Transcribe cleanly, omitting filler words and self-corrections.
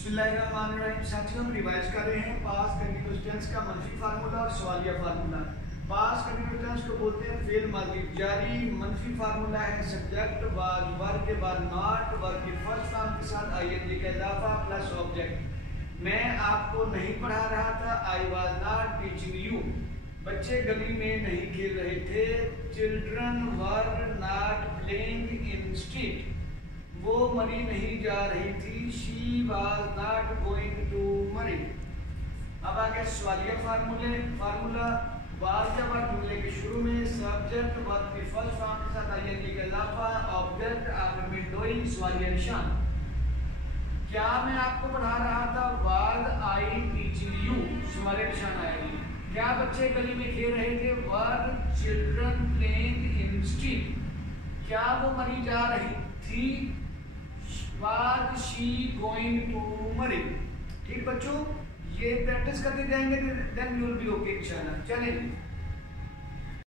बिस्मिल्लाहिर्रहमानिर्रहीम। साथियों, हम रिवाइज कर रहे हैं पास्ट कंटीन्यूअस टेंस का मनफी फार्मूला और सवालिया फार्मूला। पास्ट कंटीन्यूअस टेंस को बोलते हैं फेल माजी जारी। मनफी फार्मूला है सब्जेक्ट वाज, वर्ब के बाद नॉट, वर्ब के फर्स्ट फॉर्म के साथ आईएनजी का इजाफा प्लस ऑब्जेक्ट। मैं आपको नहीं पढ़ा रहा था, I was not teaching you. बच्चे गली में नहीं खेल रहे थे, children were not playing in street. वो मरी नहीं जा रही थी, she was not going to मरी। अब आगे सवालिया फार्मूला वाज का वर्ब जुमले के शुरू में, सब्जेक्ट वर्ब के फर्स्ट फॉर्म के साथ आईएनजी का इजाफा, ऑब्जेक्ट आखिर में डूइंग, सवालिया निशान। क्या मैं आपको पढ़ा रहा था, वाज आई टीचिंग यू, सवालिया निशान आएगी। क्या बच्चे गली में खेल रहे थे, were children playing in street. क्या वो मरी जा रही थी, was she going to marry। ठीक बच्चों, ये प्रैक्टिस करते जाएंगे, then you will be okay इंशाल्लाह। चलें।